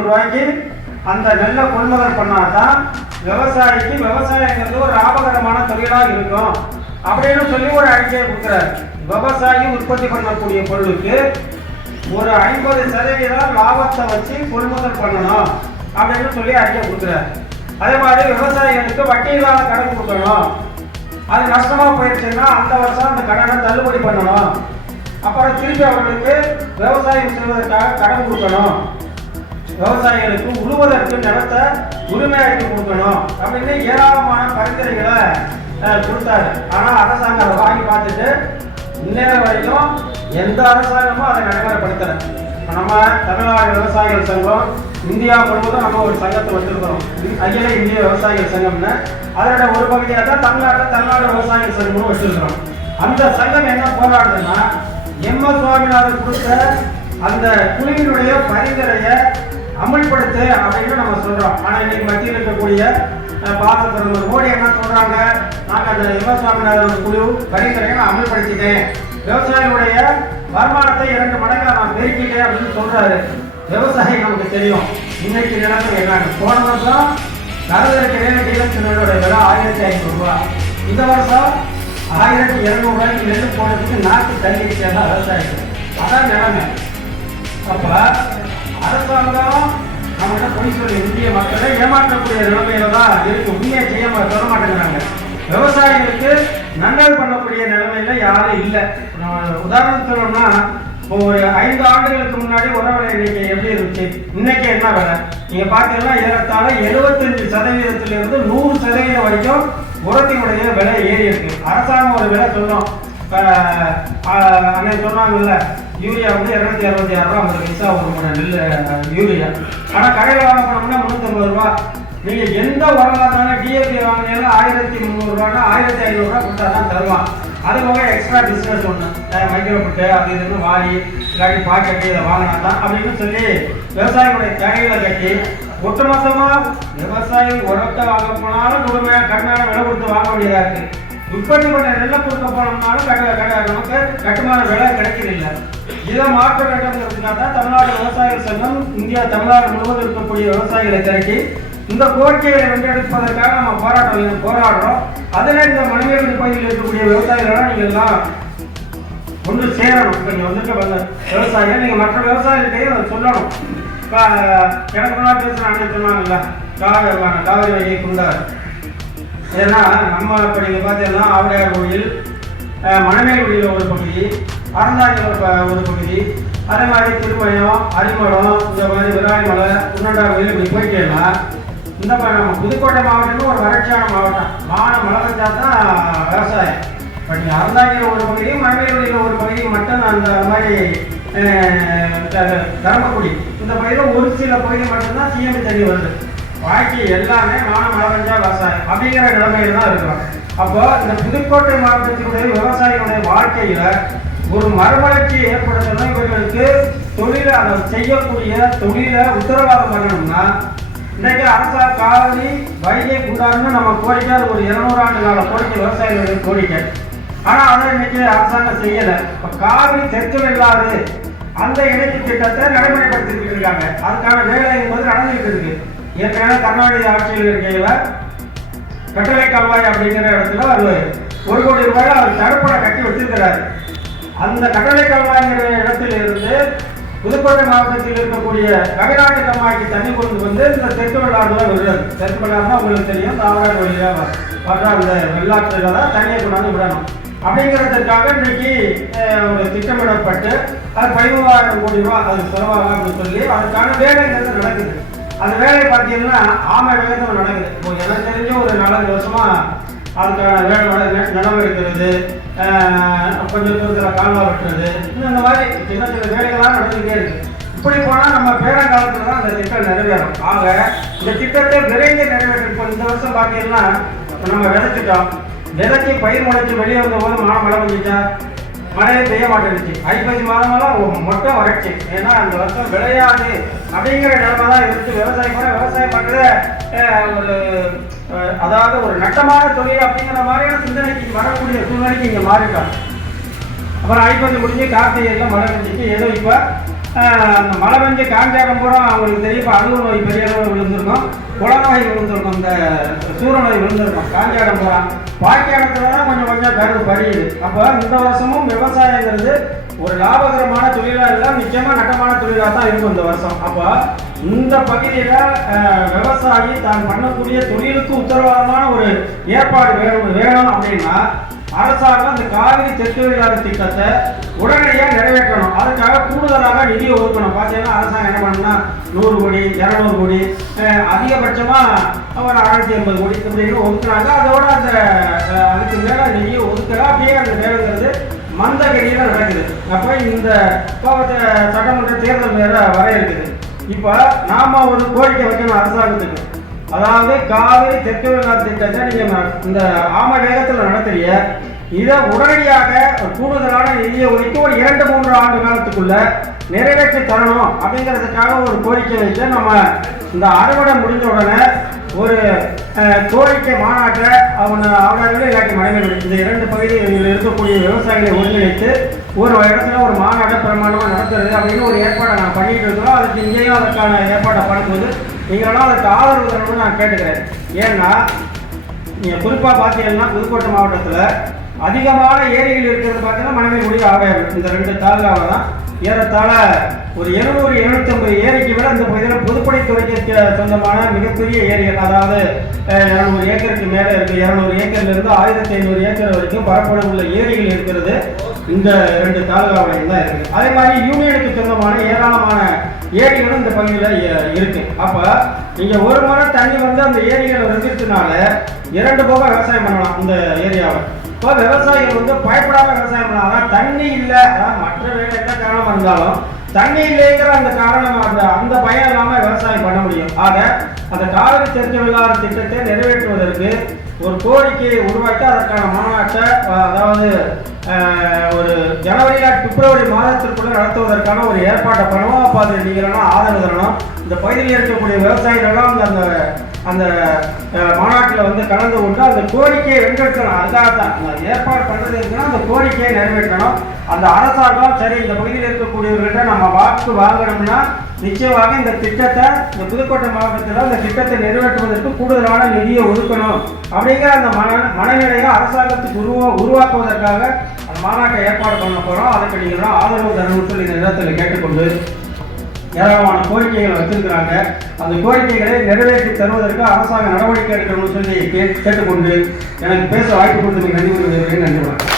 ரூபாய்க்கு அந்த நெல்லை கொள்முதல் பண்ணாதான் விவசாயிக்கு விவசாயங்கிறது ஒரு லாபகரமான தொழிலாக இருக்கும் அப்படின்னு சொல்லி ஒரு அறிக்கையை கொடுக்குறாரு. விவசாயி உற்பத்தி பண்ணக்கூடிய பொருளுக்கு ஒரு 50% லாபத்தை வச்சு கொள்முதல் பண்ணணும் அப்படின்னு சொல்லி அறிக்கை கொடுக்குறாரு. அதே மாதிரி விவசாயிகளுக்கு வட்டி இல்லாத கடன் கொடுக்கணும். அது நஷ்டமா போயிடுச்சுன்னா அந்த வருஷம் அந்த கடனை தள்ளுபடி பண்ணணும். அப்புறம் திருப்பி அவர்களுக்கு விவசாயம் செய்வதற்காக கடன் கொடுக்கணும். விவசாயிகளுக்கு உழுவதற்கு நிலத்தை உரிமையாக்கி கொடுக்கணும் அப்படின்னு ஏராளமான பரிந்துரைகளை கொடுத்தாரு. ஆனால் அரசாங்கம் அதை வாங்கி பார்த்துட்டு இந்நேர வரைக்கும் எந்த அரசாங்கமும் அதை நடைமுறைப்படுத்தலை. நம்ம தமிழ்நாடு விவசாயிகள் சங்கம் இந்தியா முழுவதும் நம்ம ஒரு சங்கத்தை வச்சிருக்கிறோம், அகில இந்திய விவசாயிகள் சங்கம்னு. அதோட ஒரு பகுதியாக தான் தமிழ்நாடு விவசாயிகள் சங்கமும் வச்சிருக்கிறோம். அந்த சங்கம் என்ன போராடுதுன்னா, எம்.எஸ். சுவாமிநாதன் கொடுத்த அந்த குழுவினுடைய பரிந்துரையை அமல்படுத்து அப்படின்னு நம்ம சொல்றோம். ஆனா இன்னைக்கு மத்தியில் இருக்கக்கூடிய பாரத பிரதமர் மோடி என்ன சொல்றாங்க, நாங்க அந்த எம்.எஸ். சுவாமிநாதன் குழு பரிந்துரையை நான் அமல்படுத்திட்டேன், விவசாயிகளுடைய வருமானத்தை 2 மடங்கு நான் பெருக்கிட்டேன் அப்படின்னு சொல்றாரு. விவசாயி நமக்கு தெரியும் இன்னைக்கு நிலைமை என்னன்னு. போன வருஷம் கருதலுக்கு இடையில விலை 1500 ரூபாய், இந்த வருஷம் 1200 ரூபாய்க்கு நெல் போனதுக்கு நாட்டு தள்ளிக்கிட்டே தான் விவசாயிகள். அதான் நிலைமை. அப்ப அரசாங்கம் நம்மகிட்ட பொய் சொல்லி இந்திய மக்களை ஏமாற்றக்கூடிய நிலைமையில தான் இருக்கு. உண்மையை சொல்ல மாட்டேங்கிறாங்க. விவசாயிகளுக்கு நன்மை பண்ணக்கூடிய நிலைமையில யாரும் இல்லை. உதாரணத்துக்கு சொல்லணும்னா, இப்போ ஒரு 5 ஆண்டுகளுக்கு முன்னாடி உர விலை எண்ணிக்கை எப்படி இருந்துச்சு, இன்னைக்கு என்ன விலை நீங்க பாத்தீங்கன்னா ஏறத்தாழ 75%-இருந்து 100% வரைக்கும் உரத்தினுடைய விலை ஏறி இருக்கு. அரசாங்கம் ஒரு விலை சொன்னோம், அன்னைக்கு சொன்னாங்கல்ல, யூரியா வந்து 266 ரூபா 50 பைசா ஒரு நெல் யூரியா. ஆனால் கடையில் வாங்க போனோம்னா 350 ரூபா. நீங்கள் எந்த உரம் இருந்தாலும் டிஏபி வாங்கினாலும் 1300 ரூபானா 1500 ரூபா கொடுத்தா தான் தருவான். அது போக எக்ஸ்ட்ரா பிஸ்னஸ் ஒன்று மைக்ரோபிட்டு அது இதுன்னு வாங்கி இல்லாட்டி பாக்கெட்டு இதை வாங்கினா தான் அப்படின்னு சொல்லி விவசாயிகளுடைய தேவைகளை கட்டி ஒட்டுமொத்தமாக விவசாயி உரத்தை வாங்க போனாலும் முழுமையாக கடுமையான விலை கொடுத்து வாங்க வேண்டியதாக இருக்குது. உற்பத்தி பண்ண நெல்லை கொடுக்க போனோம்னாலும் நமக்கு கட்டுமான விலை கிடைக்கிறதில்லை. இதை மாற்ற வேண்டும்ங்கிறதுக்காக தான் தமிழ்நாடு விவசாயிகள் சங்கம் தமிழ்நாடு முழுவதும் இருக்கக்கூடிய விவசாயிகளை திரட்டி இந்த கோரிக்கைகளை வென்றெடுப்பதற்காக நம்ம போராடுறோம். அதில் இந்த மணிமேகலை பகுதியில் இருக்கக்கூடிய விவசாயிகளெல்லாம் நீங்கள் எல்லாம் ஒன்று சேரணும். இப்போ நீங்கள் வந்துட்டு விவசாயிகள் நீங்கள் மற்ற விவசாயிகள்கிட்டையும் அதை சொல்லணும். இப்போ எனக்கு முன்னாடி பேசுகிற அண்ணன் சொன்னாங்கல்ல, காவிரி வகையை கொண்டார். ஏன்னா நம்ம இப்போ நீங்கள் பார்த்தீங்கன்னா ஆவுடையார் கோயில், மணமேல்குடியில் ஒரு பகுதி, அறந்தாங்கியில் ஒரு பகுதி, அதே மாதிரி திருமயம், அரிமளம், இந்த மாதிரி விராலிமலை, உன்னண்டா கோயில் இப்படி போயிட்டேன்னா இந்த நம்ம புதுக்கோட்டை மாவட்டம்னு ஒரு வறட்சியான மாவட்டம். மழை பெஞ்சா தான் விவசாயம். இப்போ நீங்கள் அறந்தாங்கியில் ஒரு பகுதியும் மணமேல்குடியில் ஒரு பகுதியும் மட்டும் அந்த மாதிரி தர்மக்குடி இந்த பகுதியில் ஒரு சில பகுதி மட்டும்தான் சிஎம் தண்ணி வருது. பாக்கி எல்லாமே மழை பெஞ்சா விவசாயம் அப்படிங்கிற நிலைமையில தான் இருக்கிறோம். அப்போ இந்த புதுக்கோட்டை மாவட்டத்தினுடைய விவசாயிகளுடைய வாழ்க்கையில ஒரு மறுமலர்ச்சியை ஏற்படுத்தணும். இவர்களுக்கு தொழிலை அதை செய்யக்கூடிய தொழிலை உத்தரவாதம் பண்ணணும்னா இன்னைக்கு அரசா காவிரி வைகை குண்டாருன்னு நம்ம கோரிக்கை, அது ஒரு 200 ஆண்டு கால கோரிக்கை, விவசாயிகளுடைய கோரிக்கை. ஆனால் அதை இன்னைக்கு அரசாங்கம் செய்யலை. இப்போ காவிரி தெற்கு வெள்ளாறு அந்த இணைப்பு திட்டத்தை நடைமுறைப்படுத்திட்டு இருக்காங்க. அதுக்கான வேலை என்பது நடந்துகிட்டு இருக்கு. ஏற்கனவே கர்நாடக ஆட்சியில் இருக்கையில கட்டளை கால்வாய் அப்படிங்கிற இடத்துல அது 1 கோடி ரூபாய் அவர் தடுப்பணை கட்டி வச்சிருக்கிறாரு. அந்த கட்டளை கால்வாய்ங்கிற இடத்துல இருந்து புதுக்கோட்டை மாவட்டத்தில் இருக்கக்கூடிய கவிநாட்டு கம்மாய்க்கு தண்ணி கொண்டு வந்து இந்த தெற்கு வெள்ளாறுல விடுறது. தெற்கு வெள்ளாறுனா உங்களுக்கு தெரியும், தாவராடு வழியாக வர்ற அந்த வெள்ளாற்றில் தான் தண்ணியை கொண்டாந்து விடணும். அப்படிங்கிறதுக்காக இன்னைக்கு ஒரு திட்டமிடப்பட்டு அது 13,000 கோடி ரூபாய் அது செலவாகும் அப்படின்னு சொல்லி அதுக்கான வேலைங்கிறது நடக்குது. அந்த வேலையை பார்த்தீங்கன்னா ஆமை வேகத்தில் நடக்குது. இப்போ எனக்கு தெரிஞ்ச ஒரு 4 வருஷமா அதுக்கான வேலை நடவடிக்கிறது, கொஞ்சம் தூரத்தில் கால்வா வெட்டுறது, இந்த மாதிரி சின்ன சின்ன வேலைகளாக நடந்துகிட்டே இருக்கு. இப்படி போனால் நம்ம பேரங்காலத்தில் தான் அந்த திட்டம் நிறைவேறும். ஆக இந்த திட்டத்தை விரைந்து நிறைவேற்ற இப்போ இந்த வருஷம் பார்த்தீங்கன்னா நம்ம விதைச்சிட்டோம். விதைச்சி பயிர் முளைச்சி வெளியே வந்தபோது மழை பெஞ்சிச்சா, மழையே பெய்ய மாட்டேங்குச்சு. ஐப்பசி மாதமெல்லாம் மொத்தம் வறட்சி. ஏன்னா அந்த வருஷம் விளையாது அப்படிங்கிற நிலைமை தான் இருந்துச்சு. விவசாயம் பண்ணுற ஒரு அதாவது ஒரு நட்டமான தொழில் அப்படிங்கிற மாதிரியான சிந்தனைக்கு வரக்கூடிய சூழ்நிலைக்கு இங்கே மாறிட்டோம். அப்புறம் ஐப்பசி முடிஞ்சு கார்த்திகையில் மழை பெஞ்சிச்சு. ஏதோ இப்போ அந்த மழை பெஞ்சு காஞ்சாடம் பூரா அவங்களுக்கு தெரியும். இப்போ அணுகு நோய் பெரிய அளவு விழுந்திருக்கும், குளநோய் விழுந்திருக்கும், இந்த சூரநோய் விழுந்திருக்கும். காஞ்சாடம் பூரா பாக்கியாடத்துல தான் கொஞ்சம் கொஞ்சம் கருது படியுது. அப்போ இந்த வருஷமும் விவசாயங்கிறது ஒரு லாபகரமான தொழிலாக இல்லை, நிச்சயமாக நட்டமான தொழிலாக தான் இருக்கும் இந்த வருஷம். அப்போ இந்த பகுதியில் விவசாயி தான் பண்ணக்கூடிய தொழிலுக்கு உத்தரவாதமான ஒரு ஏற்பாடு வேணும் அப்படின்னா அரசாங்கம் இந்த காவிரி தெற்கு வழியாறு திட்டத்தை உடனடியாக நிறைவேற்றணும். அதுக்காக கூடுதலாக நிதி ஒதுக்கணும். பார்த்தீங்கன்னா அரசாங்கம் என்ன பண்ணணும்னா 100 கோடி 200 கோடி அதிகபட்சமாக ஒரு 680 கோடி இப்படின்னு ஒதுக்குறாங்க. அதோட அதுக்கு மேலே நிதியை ஒதுக்கல. அப்படியே அந்த வேலைங்கிறது மந்தகதியில் நடக்குது. அப்போ இந்த சட்டமன்ற தேர்தல் வேற வர இருக்குது. இப்போ நாம ஒரு கோரிக்கை வைக்கணும் அரசாங்கத்துக்கு. அதாவது காவிரி தெற்கு வழியாறு திட்டத்தை நீங்கள் இந்த ஆம வேகத்தில் நடத்துறீங்க, இதை உடனடியாக கூடுதலான நிதியை ஒதுக்கி ஒரு 2-3 ஆண்டு காலத்துக்குள்ள நிறைவேற்றி தரணும் அப்படிங்கிறதுக்காக ஒரு கோரிக்கை வைத்து நம்ம இந்த அறுவடை முடிஞ்ச உடனே ஒரு கோரிக்கை மாநாட்டை அவனோட இல்லாட்டி மனைவி இந்த 2 பகுதிகளில் இருக்கக்கூடிய விவசாயிகளை ஒருங்கிணைத்து ஒரு இடத்துல ஒரு மாநாட்டை பிரமாண்டமாக நடத்துறது அப்படின்னு ஒரு ஏற்பாடை நான் பண்ணிட்டு இருக்கிறோம். அதுக்கு இங்கேயும் அதற்கான ஏற்பாட்டை பண்ணும்போது நீங்களெல்லாம் அதுக்கு ஆதரவு தரணும்னு நான் கேட்டுக்கிறேன். ஏன்னா நீங்கள் குறிப்பாக பார்த்தீங்கன்னா புதுக்கோட்டை மாவட்டத்தில் அதிகமான ஏரிகள் இருக்கிறது பார்த்தீங்கன்னா மனைவிக்குடி ஆகாயம். இந்த 2 தாலுகாவில் தான் ஏறத்தாழ ஒரு 700-750 ஏரிக்கு மேலே இந்த பகுதியில் பொதுப்பணித்துறைக்கு சொந்தமான மிகப்பெரிய ஏரிகள், அதாவது 200 ஏக்கருக்கு மேலே இருக்குது. 200 ஏக்கர்லேருந்து 1500 ஏக்கர் வரைக்கும் பரப்பளவு உள்ள ஏரிகள் இருக்கிறது இந்த 2 தாலுகாவிலையும் தான் இருக்குது. அதே மாதிரி யூனியனுக்கு சொந்தமான ஏராளமான ஏரிகளும் இந்த பகுதியில் இருக்குது. அப்போ நீங்கள் ஒரு முறை தண்ணி வந்து அந்த ஏரிகளை வந்துருச்சுனால 2 போக விவசாயம் பண்ணலாம் இந்த ஏரியாவை. இப்போ விவசாயிகள் வந்து பயப்படாமல் விவசாயம் பண்ணலாம். தண்ணி இல்லை, அதாவது மற்ற வேலை என்ன காரணமாக இருந்தாலும் தண்ணி இல்லைங்கிற அந்த காரணம் அந்த பயம் இல்லாமல் விவசாயம் பண்ண முடியும். ஆக அந்த காவிரி தெற்கு வழியாறு திட்டத்தை நிறைவேற்றுவதற்கு ஒரு கோரிக்கையை உருவாக்கி அதற்கான மாநாட்டை அதாவது ஒரு பிப்ரவரி மாதத்திற்குள்ள நடத்துவதற்கான ஒரு ஏற்பாட்டை பண்ணுவோம். அப்போ அது நீங்களெல்லாம் ஆதரவு தரணும். இந்த பகுதியில் இருக்கக்கூடிய விவசாயிகளெல்லாம் அந்த அந்த மாநாட்டில் வந்து கலந்து கொண்டு அந்த கோரிக்கையை வென்றெடுக்கணும். அதுக்காகத்தான் அந்த ஏற்பாடு பண்ணுறது இருக்குன்னா அந்த கோரிக்கையை நிறைவேற்றணும். அந்த அரசாங்கம் சரி இந்த பகுதியில் இருக்கக்கூடியவர்கிட்ட நம்ம வாக்கு வாங்கணும்னா நிச்சயமாக இந்த திட்டத்தை இந்த புதுக்கோட்டை மாவட்டத்தில் இந்த திட்டத்தை நிறைவேற்றுவதற்கு கூடுதலான நிதியை ஒதுக்கணும் அப்படிங்கிற அந்த மனநிலையை அரசாங்கத்துக்கு உருவாக்குவதற்காக அந்த மாநாட்டை ஏற்பாடு பண்ண போகிறோம். அதுக்கு நீங்கள் ஆதரவு தரணும்னு சொல்லி இந்த நேரத்தில் கேட்டுக்கொண்டு ஏராளமான கோரிக்கைகளை வச்சிருக்கிறாங்க. அந்த கோரிக்கைகளை நிறைவேற்றி தருவதற்கு அரசாங்கம் நடவடிக்கை எடுக்கணும்னு சொல்லி கேட்டுக்கொண்டு எனக்கு பேச வாய்ப்பு கொடுத்ததுக்கு நன்றி.